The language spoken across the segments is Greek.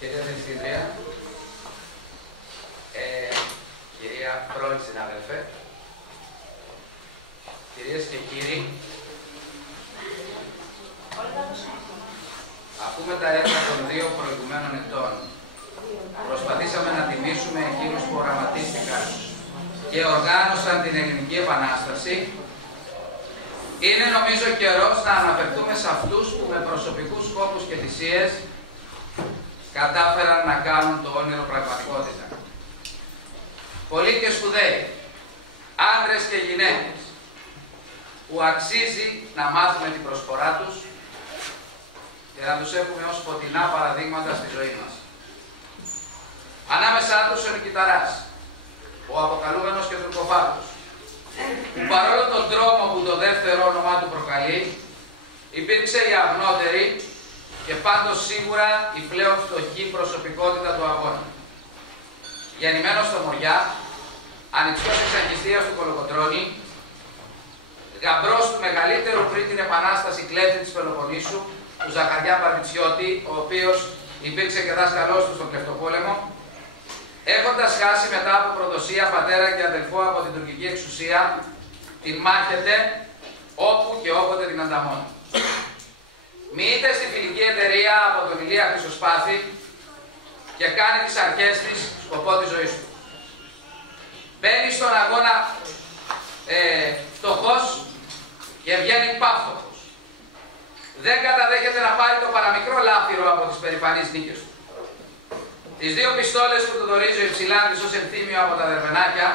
Κυρία Διευθύντρια, κυρία πρώην συνάδελφε, κυρίες και κύριοι, αφού με τα έργα των δύο προηγουμένων ετών προσπαθήσαμε να τιμήσουμε εκείνους που οραματίστηκαν και οργάνωσαν την Ελληνική Επανάσταση, είναι νομίζω καιρός να αναφερθούμε σε αυτούς που με προσωπικούς σκόπους και θυσίες κατάφεραν να κάνουν το όνειρο πραγματικότητα. Πολλοί και σπουδαίοι, άντρες και γυναίκες, που αξίζει να μάθουμε την προσφορά τους και να τους έχουμε ως φωτεινά παραδείγματα στη ζωή μας. Ανάμεσά τους ο Νικηταράς, ο αποκαλούμενος και Τουρκοφάγος, που παρόλο τον τρόμο που το δεύτερο όνομά του προκαλεί, υπήρξε η αγνότερη και πάντως σίγουρα η πλέον φτωχή προσωπικότητα του αγώνα. Γεννημένος στο Μοριά, ανιψιός της Αγιστίας του Κολοκοτρώνη, γαμπρός του μεγαλύτερου πριν την Επανάσταση κλέφτη της Πελοποννήσου, του Ζαχαριά Παρβιτσιώτη, ο οποίος υπήρξε και δάσκαλός του στον Κλεφτοπόλεμο, έχοντας χάσει μετά από προδοσία πατέρα και αδελφό από την τουρκική εξουσία, την μάχεται όπου και όποτε την ανταμώνει. Μοιείται στη φιλική εταιρεία από τον Ηλία Χρυσοσπάθη και κάνει τις αρχές της σκοπό της ζωής του. Μπαίνει στον αγώνα φτωχός και βγαίνει πάυτοχος. Δεν καταδέχεται να πάρει το παραμικρό λάφυρο από τις περηφανείς νίκες του. Τις δύο πιστόλες που του δωρίζει ο Υψηλάντης ως ενθύμιο από τα Δερβενάκια,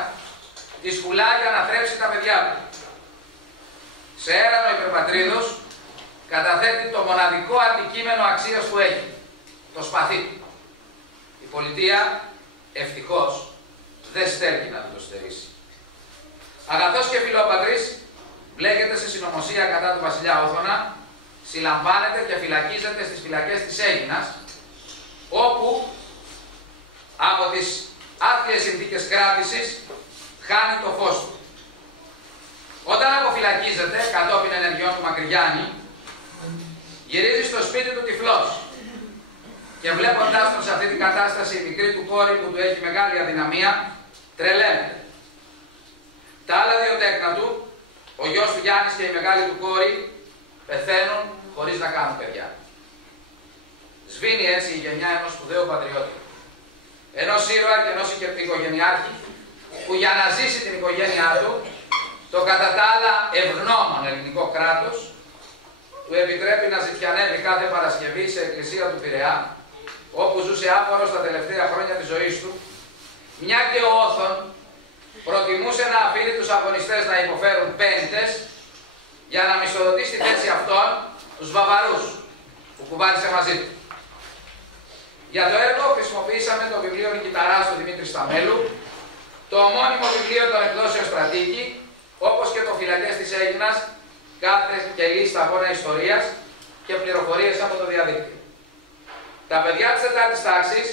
τις πουλάει για να θρέψει τα παιδιά του. Σε έρανο υπερπατρίδος καταθέτει το μοναδικό αντικείμενο αξίας που έχει, το σπαθί του. Η πολιτεία, ευτυχώς, δεν στέλνει να του το στερήσει. Αγαθός και φιλόπατρης, μπλέκεται σε συνωμοσία κατά του βασιλιά Όθωνα, συλλαμβάνεται και φυλακίζεται στις φυλακές της Αίγινας, όπου από τις άθλιες συνθήκες κράτησης χάνει το φως του. Όταν αποφυλακίζεται κατόπιν ενεργειών του Μακρυγιάννη, γυρίζει στο σπίτι του τυφλός και βλέποντάς τον σε αυτή την κατάσταση η μικρή του κόρη που του έχει μεγάλη αδυναμία, τρελαίνεται. Τα άλλα δύο τέκνα του, ο γιος του Γιάννης και η μεγάλη του κόρη, πεθαίνουν χωρίς να κάνουν παιδιά. Σβήνει έτσι η γενιά ενός σπουδαίου πατριώτη. Ενός ήρωα και ενός οικογενειάρχη που για να ζήσει την οικογένειά του, το κατά τα άλλα ευγνώμων ελληνικό κράτος του επιτρέπει να ζητιανεύει κάθε Παρασκευή σε εκκλησία του Πειραιά, όπου ζούσε άφορος τα τελευταία χρόνια της ζωής του, μια και ο Όθων προτιμούσε να αφήνει τους αγωνιστές να υποφέρουν πέντες για να μισθοδοτεί στη θέση αυτών τους Βαβαρούς που κουβάλισε μαζί του. Για το έργο χρησιμοποιήσαμε το βιβλίο Νικηταράς του Δημήτρη Σταμέλου, το ομώνυμο βιβλίο των εκδόσεων Στρατήγη, όπως και το Φυλακές της Αίγινας, κάθε και λίστα αγώνα ιστορίας και πληροφορίες από το διαδίκτυο. Τα παιδιά της 4ης τάξης,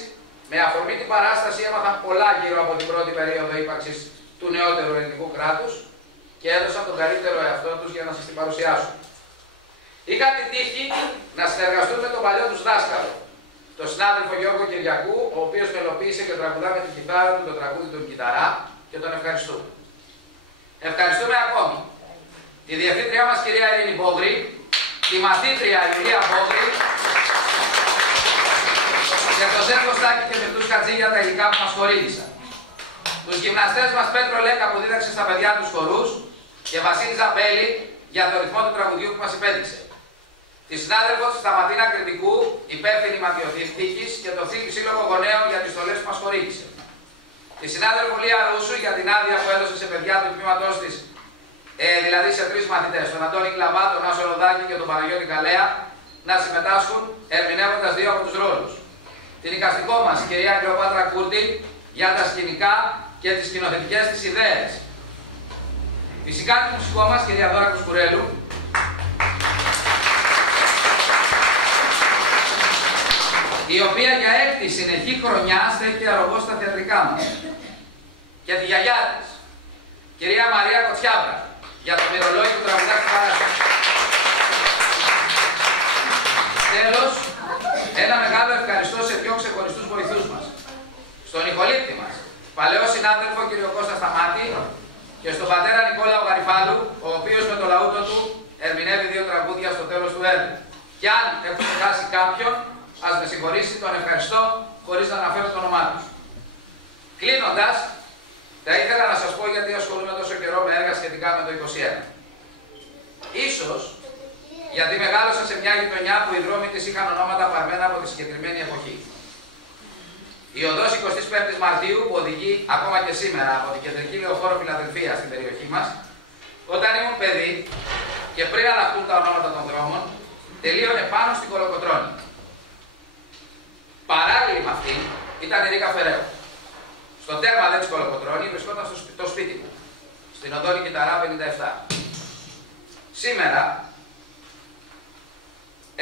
με αφορμή την παράσταση, έμαθαν πολλά γύρω από την πρώτη περίοδο ύπαρξης του νεότερου ελληνικού κράτους και έδωσαν τον καλύτερο εαυτό τους για να σας την παρουσιάσουν. Είχαν την τύχη να συνεργαστούν με τον παλιό τους δάσκαλο, τον συνάδελφο Γιώργο Κυριακού, ο οποίος μελοποίησε και τραγουδά με την κιθάρα του το τραγούδι του Νικηταρά και τον ευχαριστούμε. Ευχαριστούμε ακόμη τη διευθύντριά μας κυρία Ειρήνη Μπόγρη, τη μαθήτρια Ιουλία Μπόγρη και τον Σέρκο Στάκη και Μυρτούς Χατζή για τα υλικά που μας χορήγησαν. Τους γυμναστές μας Πέτρο Λέκα που δίδαξε στα παιδιά τους χορούς και Βασίλη Ζαμπέλη για το ρυθμό του τραγουδιού που μας υπέδειξε. Τη συνάδελφο της Σταματίνα Κρητικού, υπεύθυνη ματιοθήκης και το Σύλλογο Γονέων για τις στολές που μας χορήγησε. Τη συνάδελφο Λία Ρούσου για την άδεια που έδωσε σε παιδιά του τμήματός της, δηλαδή σε 3 μαθητές, τον Αντώνη Κλαβά, τον Άσο Ροδάκη και τον Παναγιώτη Καλέα, να συμμετάσχουν ερμηνεύοντας 2 από τους ρόλους. Την εικαστικό μας, κυρία Κλεοπάτρα Κούρτη, για τα σκηνικά και τις σκηνοθετικές της ιδέες. Φυσικά την μουσικό μας, κυρία Δώρα Κουσκουρέλου, η οποία για 6η συνεχή χρονιά στέκει αρρωγό στα θεατρικά μας. Για τη γιαγιά της, κυρία Μαρία Κοτσιάβρα, για το μυρολόι που τραγουδά στην παράσταση. Τέλος, ένα μεγάλο ευχαριστώ σε 2 ξεχωριστούς συνάδελφο κ. Κώστα Σταμάτη και στον πατέρα Νικόλαο Γαριφάλου, ο οποίος με το λαούτο του ερμηνεύει 2 τραγούδια στο τέλος του έργου. Κι αν έχω χάσει κάποιον, ας με συγχωρήσει, τον ευχαριστώ χωρίς να αναφέρω το όνομά του. Κλείνοντας, θα ήθελα να σας πω γιατί ασχολούμαι τόσο καιρό με έργα σχετικά με το 21. Ίσως γιατί μεγάλωσα σε μια γειτονιά που οι δρόμοι της είχαν ονόματα παρμένα από τη συγκεκριμένη εποχή. Η οδός 25 Μαρτίου, που οδηγεί ακόμα και σήμερα από την κεντρική λεωφόρο Φιλαδελφία στην περιοχή μας, όταν ήμουν παιδί και πριν αλλάχτούν τα ονόματα των δρόμων, τελείωνε πάνω στην Κολοκοτρώνη. Παράλληλη με αυτήν ήταν η Ρίκα Φεραίου. Στο τέρμα της Κολοκοτρώνη βρισκόταν το σπίτι μου, στην οδό Νικηταρά 57. Σήμερα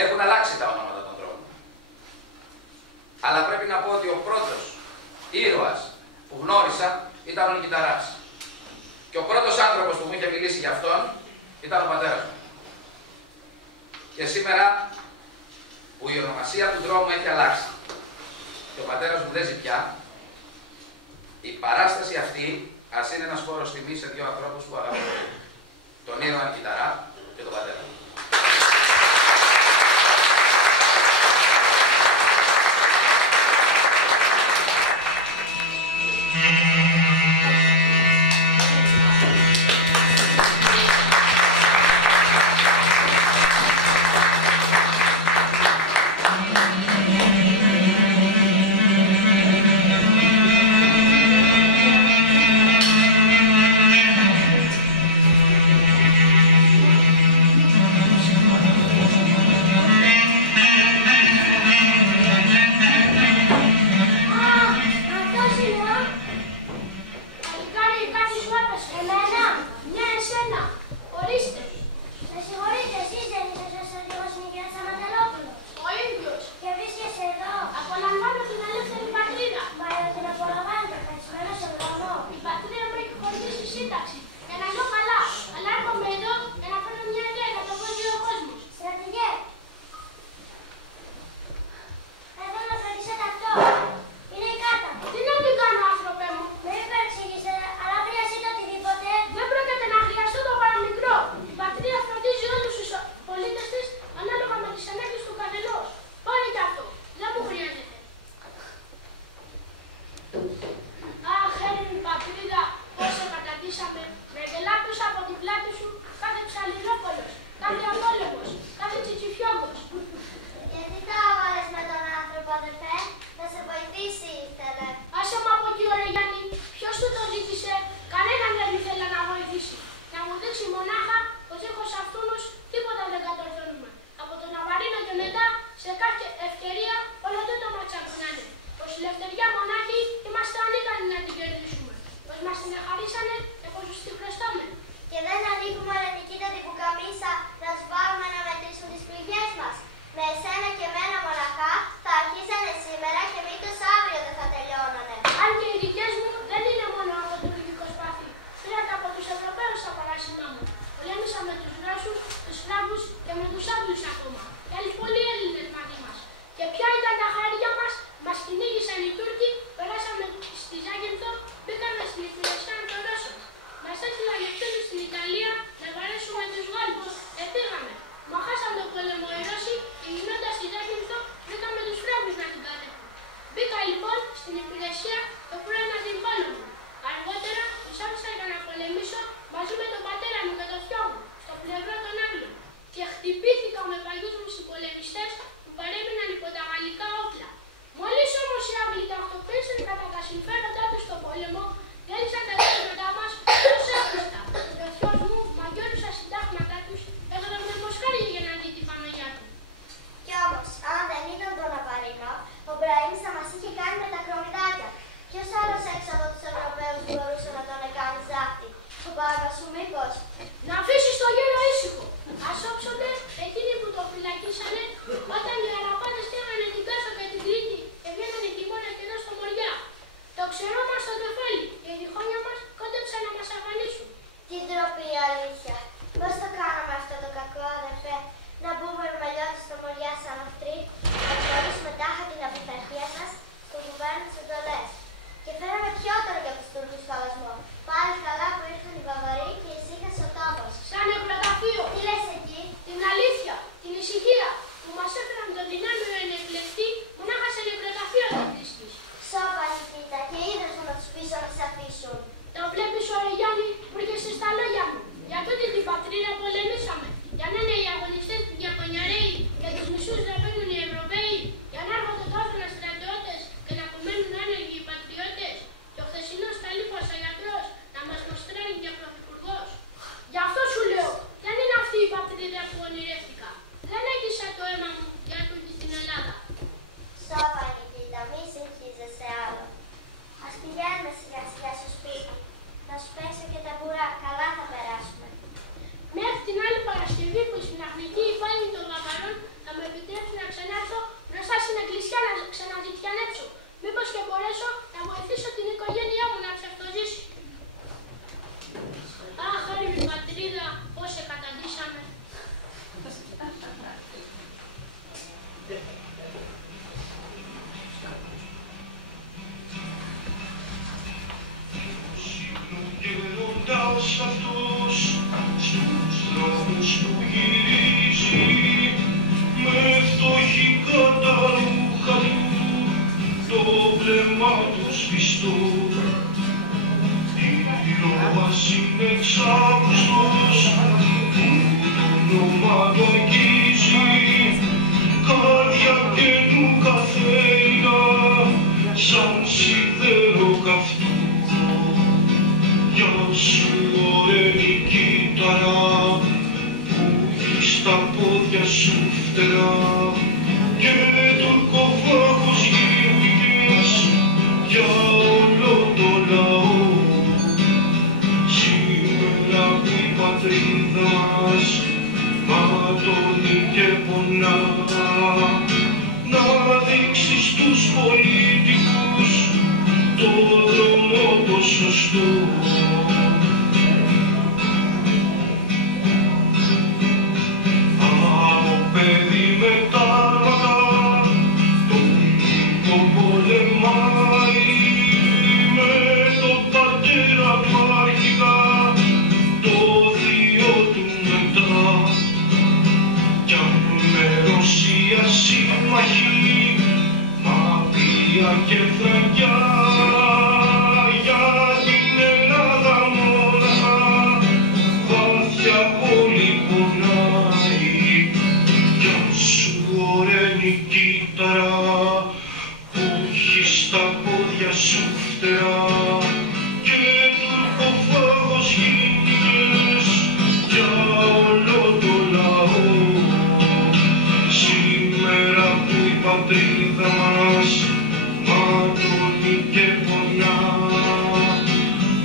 έχουν αλλάξει τα ονόματα των δρόμων. Αλλά πρέπει να πω ότι ο πρώτος ήρωας που γνώρισα ήταν ο Νικηταράς. Και ο πρώτος άνθρωπος που μου είχε μιλήσει για αυτόν ήταν ο πατέρας μου. Και σήμερα που η ονομασία του δρόμου έχει αλλάξει και ο πατέρας μου δεν ζει πια, η παράσταση αυτή ας είναι ένας φόρος τιμής σε 2 ανθρώπους που αγαπώ. Τον ήρωα Νικηταρά και τον πατέρα μου. Και φέραμε πιότερο για τους Τούρκους αυτός στους δρόμους που γυρίζει με φτωχικά τα ρούχα του, το βλέμμα του σβηστό. Ήρωας είναι εξάπιστος που το όνομα του αγγίζει, καρδιά καινού καθένα σαν σιδέρο καυτού. Γεια σου ωραία κύτταρα που έχεις στα πόδια σου φτερά και τουρκοφάγος γίνηκες για όλο το λαό. Σήμερα που η πατρίδα μας ματώνει και πονά, να δείξεις τους πολίτικους το δρόμο το σωστό. Από παιδί με τάρματα τον τύπο πολεμάει, με τον πατέρα του αρχικά το θείο του μετρά. Κι αν με Ρωσία σύμμαχοι, Μαπία και Φραγκιά, για την Ελλάδα μόναχα βάθια πόλη πονάει. Γεια σου ωραία κύτταρα που έχεις στα πόδια σου φτερά και τουρκοφάγος γίνηκες για όλο το λαό. Σήμερα που η πατρίδα μας ματώνει και πονά,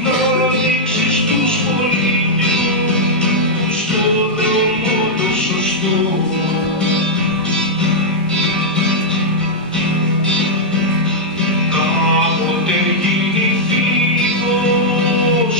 να δείξεις τους πολίτικους το δρόμο το σωστό. Κάποτε γίνει φίλος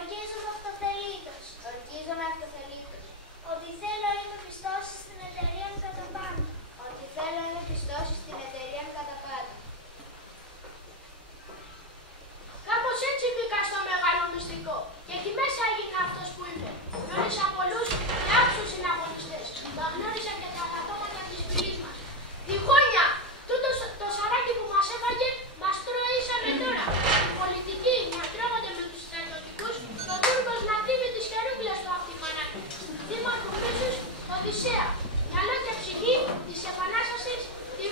Οργίζομαι αυτοθελήτως. Οργίζομαι αυτοθελήτως. Ότι θέλω είναι πιστώσεις στην εταιρεία κατά πάντα. Ότι θέλω είναι πιστώσεις στην εταιρεία κατά πάντα. Κάπως έτσι μπήκα στο μεγάλο μυστικό. Και εκεί μέσα έγινα αυτός που είμαι. Γνώρισα πολλούς και άξιους συναγωνιστές. Μα γνώρισα και τα ανατόματα της φυλής μας. Διχόνια! Τούτο το σαράκι που μας έφαγε μας τρώησαμε τώρα. Οι πολιτικοί να τρώγονται με τους στρατιωτικούς και ο Τούρκος να τύβει τις χερούγκλες του απ' τη μανάκη. Θύμα του μίσους Οδυσσέα. Μυαλό και ψυχή της επανάστασης τη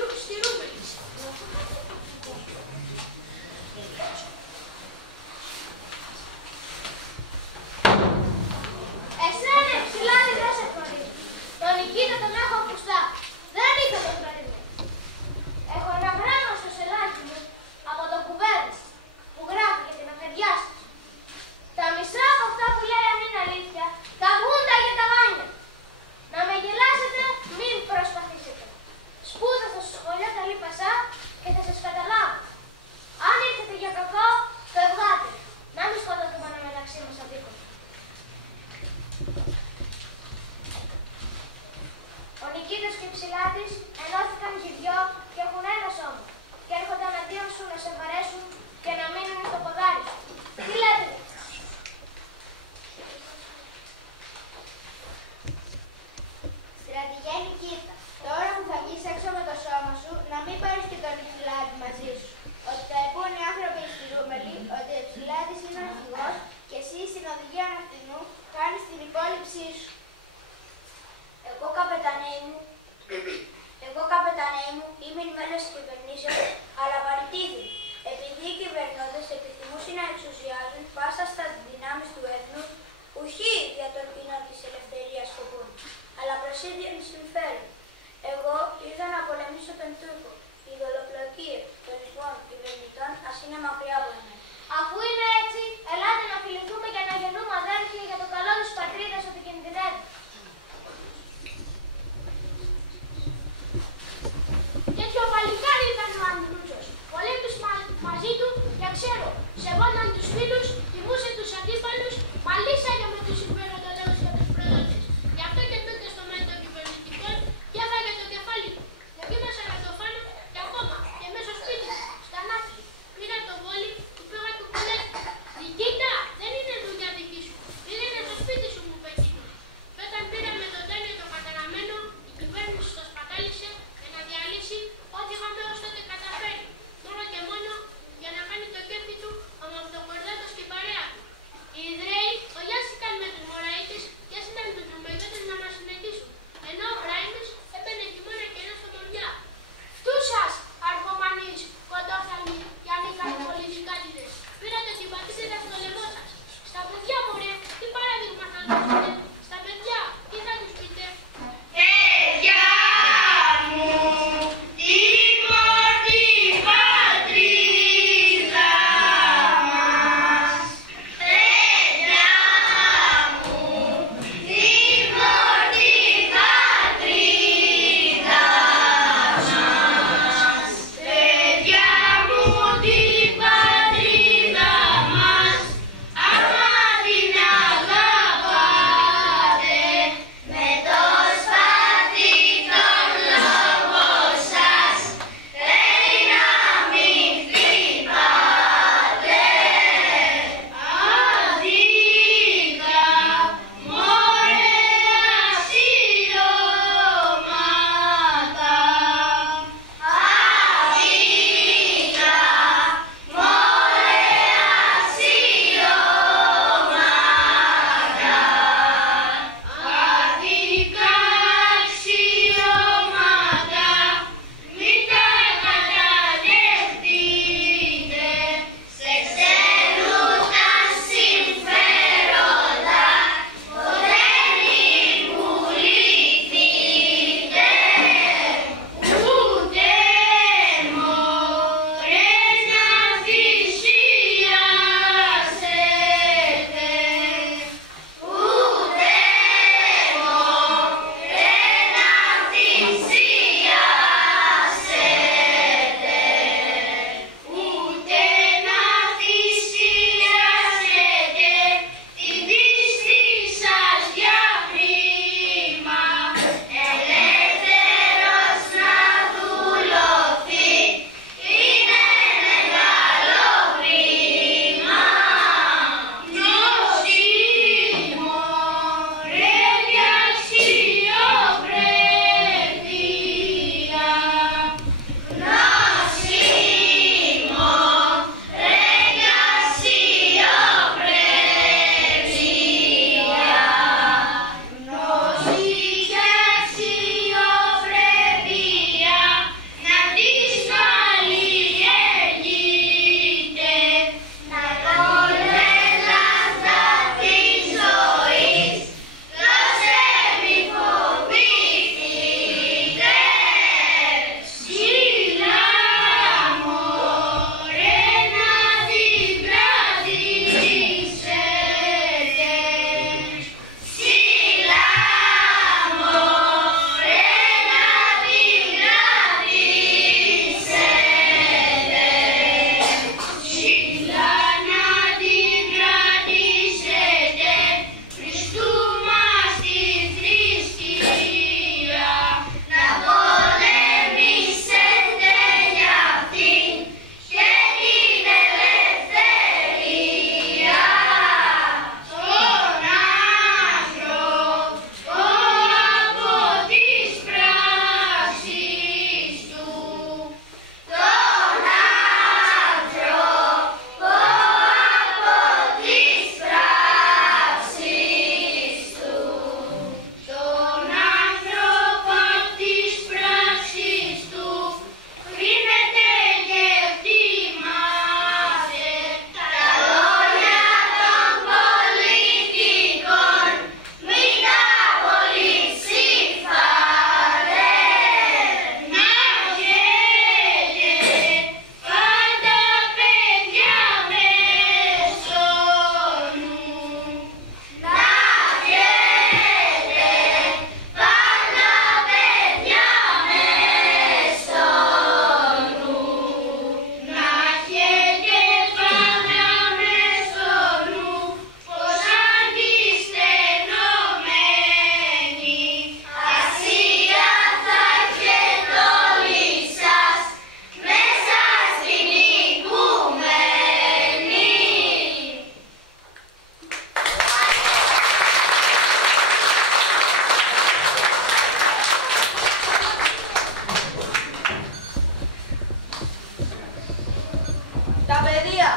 παιδεία.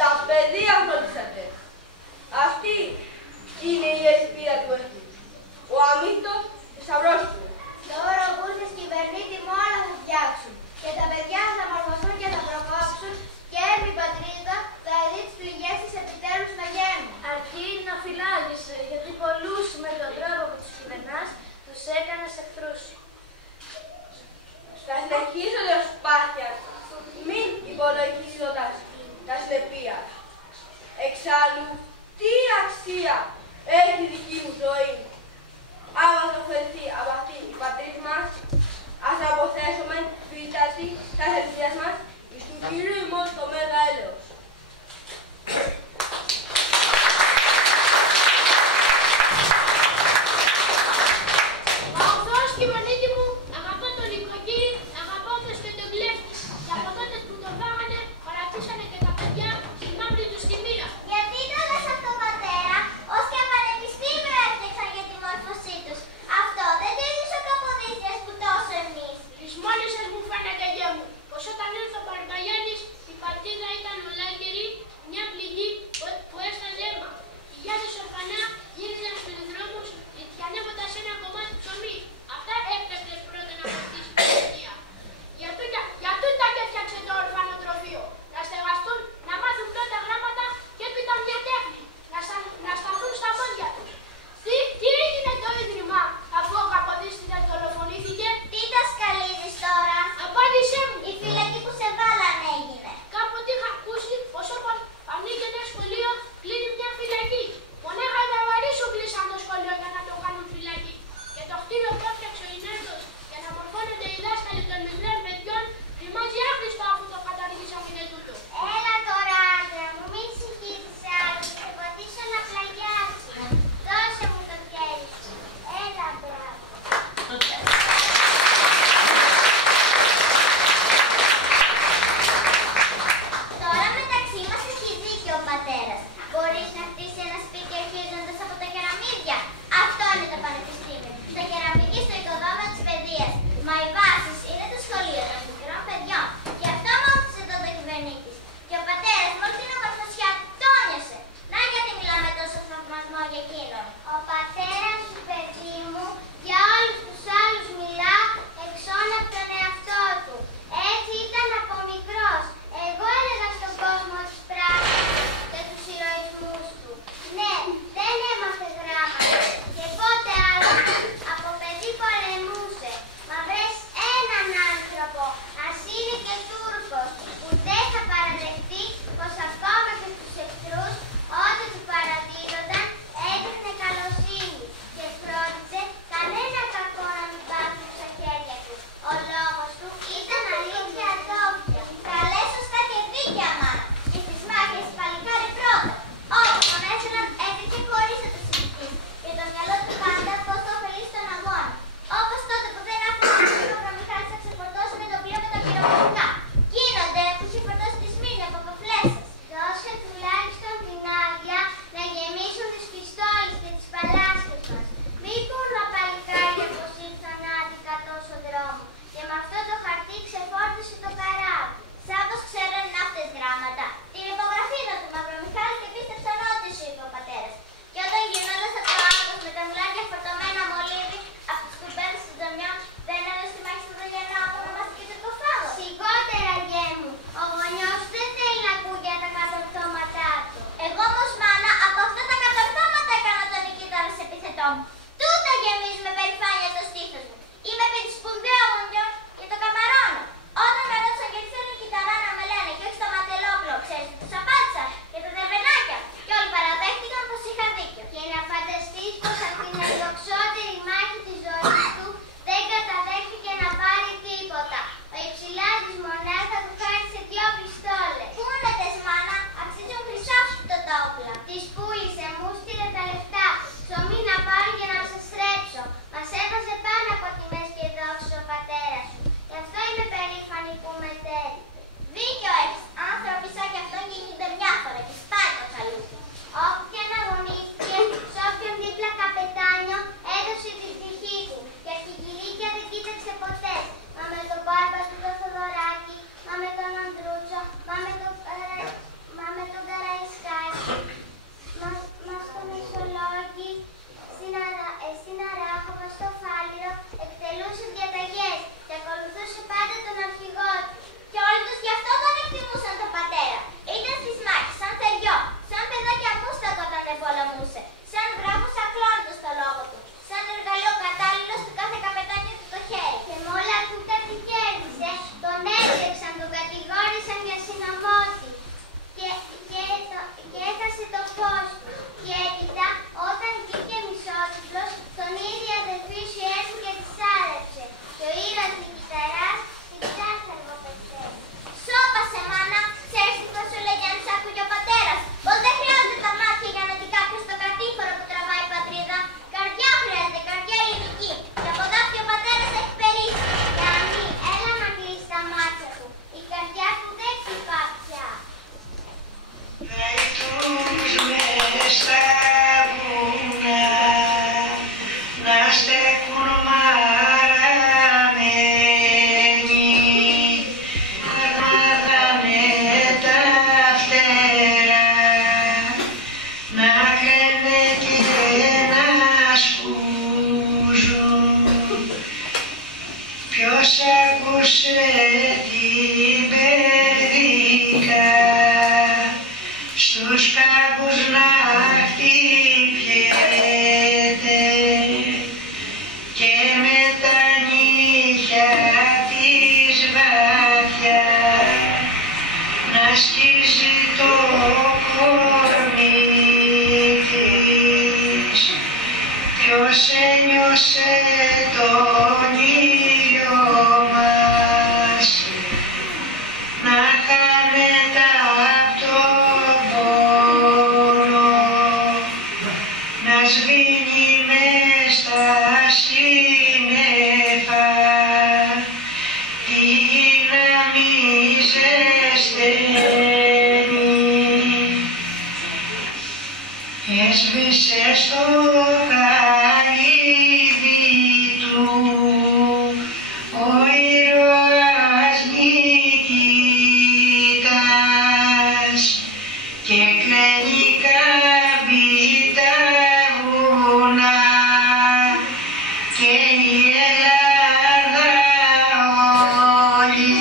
Τα παιδεία φροντίσατε. Αυτή είναι η ελπίδα του έθνου. Ο αμύτος θησαυρός του. Τώρα ο Μπούσες κυβερνήτη μόνο θα φτιάξουν και τα παιδιά θα μορφωθούν και θα προκόψουν και η πατρίδα θα δει τις πληγές της επιτέλους να γίνουν. Αρκεί να φυλάγεσαι, γιατί πολλούς με τον τρόπο που τους κυβερνάς τους έκανες εχθρούς. Θα συνεχίσω τη προσπάθεια. Μην υπολογίζοντας τα συνεπεία. Εξάλλου, τι αξία έχει η δική μου ζωή. Άμα θα ωφελθεί από αυτή η πατρίς μας, ας αποθέσουμε βήτατη τα ελπίδας μας εις του Κυρίου ημών το Μέγα Έλεος. Ο Αθώος κυβερνήτη μου, αγαπώ τον νοικοκύρη, αγαπώ όμως και τον κλέφτη. Και από τότε που τον φάγανε, παρατήσανε και τα παιδιά στη μαύρη τους τη μοίρα. Γιατί το λες αυτό, πατέρα, ως και πανεπιστήμιο έφτιαξαν για τη μόρφωσή τους. Αυτό δεν το είδες ο Καποδίστριας που τόσο εμείς. Τις μόνες σας μου φαίνεται γε μου, πως όταν ήρθε ο Παρταγέννης έσβησε στο χαλίδι του ο ήρωας Νικήτας και κλαίνει καμπή τα βουνά και η Ελλάδα όλη.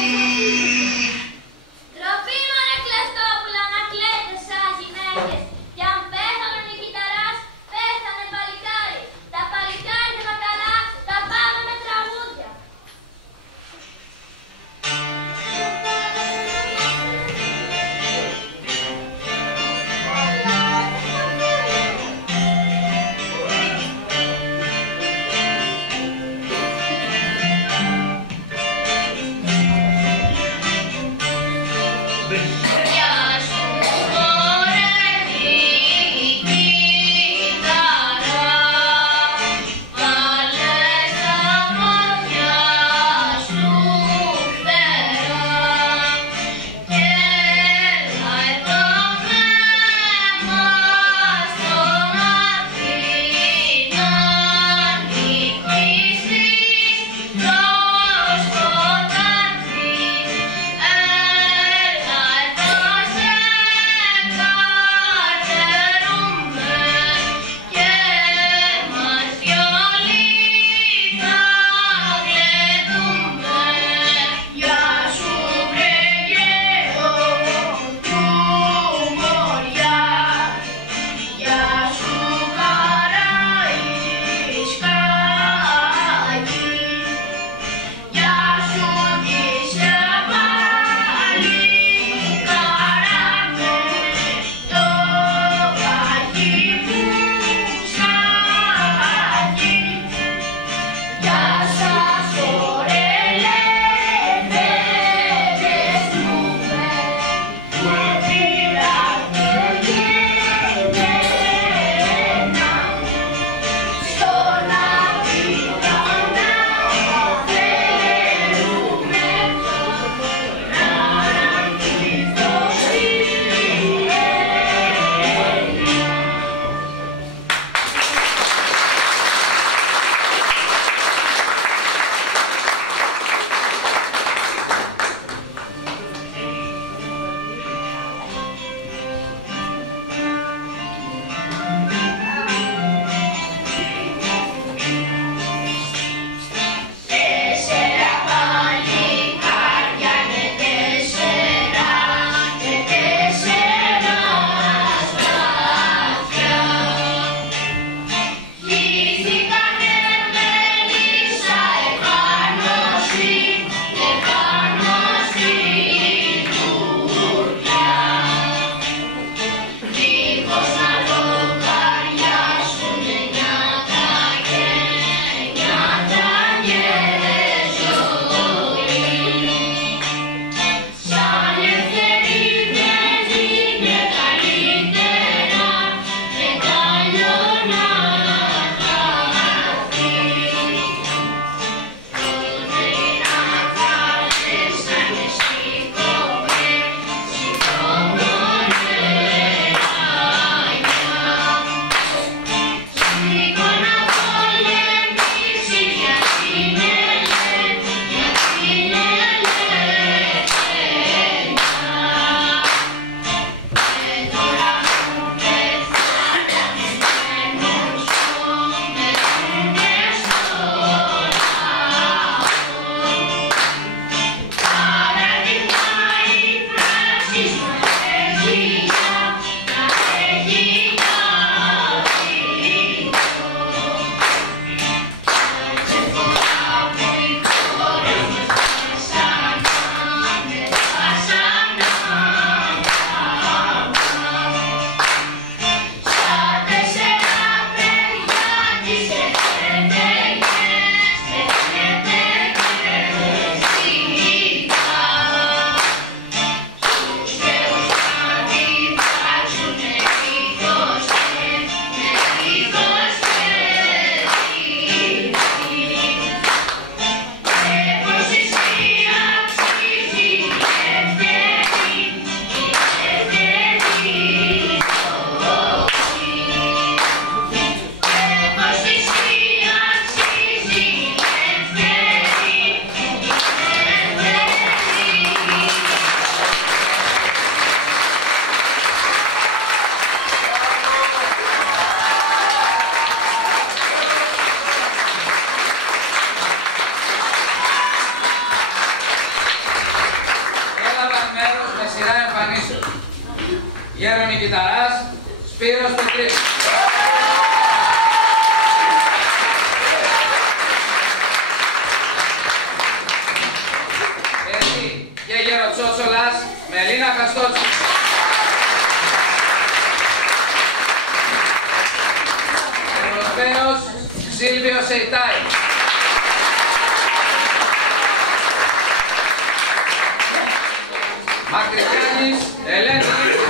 Ντροπή μωρέ Κλειστόπουλα να κλαίτε σαν γυναίκες. Κι αν πέθανε ο Νικηταράς, πέθανε παλικάρι. Τα παλικάρια καλά, τα πάμε με τραγούδια. Γεια σου μωρέ Νικηταρά, βάλε στα πόδια σου φτερά και έλα εδώ με μας στον Αθηνών νικήσεις το σκοτάδι. Έλα εδώ σειρά εμφανίσεων. Γέρονη κιθαράς, Σπύρος Πετρής. Έτσι και γεροτσότσολας, Μελίνα Καστότσι. Ευρωπαίος, Σίλβιος Σεϊτάη. Μακρικάνης, Ελένη Λίρκη.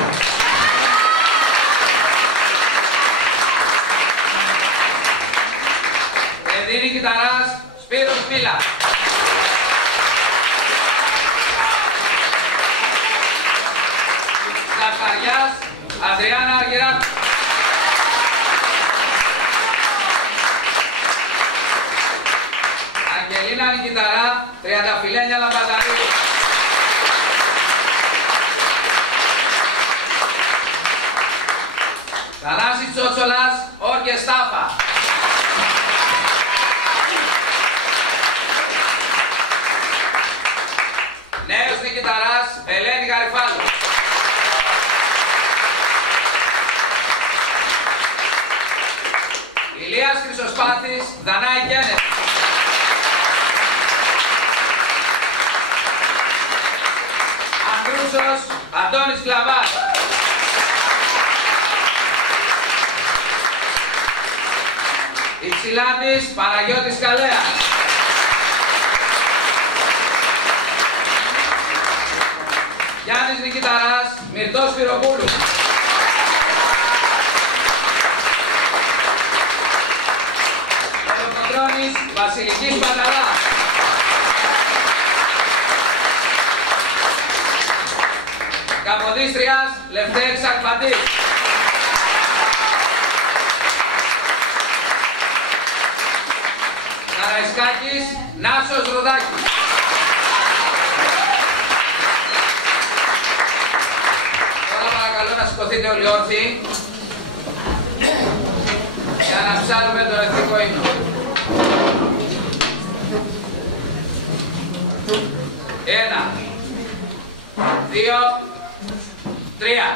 Εδίνη κιθαράς, Σπύρος Μίλα. Ζαχαριάς, Ανδριάννα Αργυράκου. Αγγελίνα Νικηταρά, Τριανταφυλλένια Λαμπαδαρίου. Θανάσης Τσότσολας, Όρκε Στάφα. Νέος Νικηταράς, Ελένη Γαριφάλου. Ηλίας Χρυσοσπάθης, Δανάη Κέννετ. Ανδρούσος, Αντώνης Κλαβάς. Υψηλάντης, Παναγιώτης Καλέας. Γιάννης Νικηταράς, Μυρτός Φυροπούλου. Ολοκοντρώνης, Βασιλικής Παταλά. Καποδίστριας, Λευτέρης Ακπαντής. Καραϊσκάκης, Νάσος Ροδάκης. Τώρα παρακαλώ να σηκωθείτε όλοι όρθιοι για να ψάλουμε το εθνικό ύμνο. Ένα, δύο, τρία.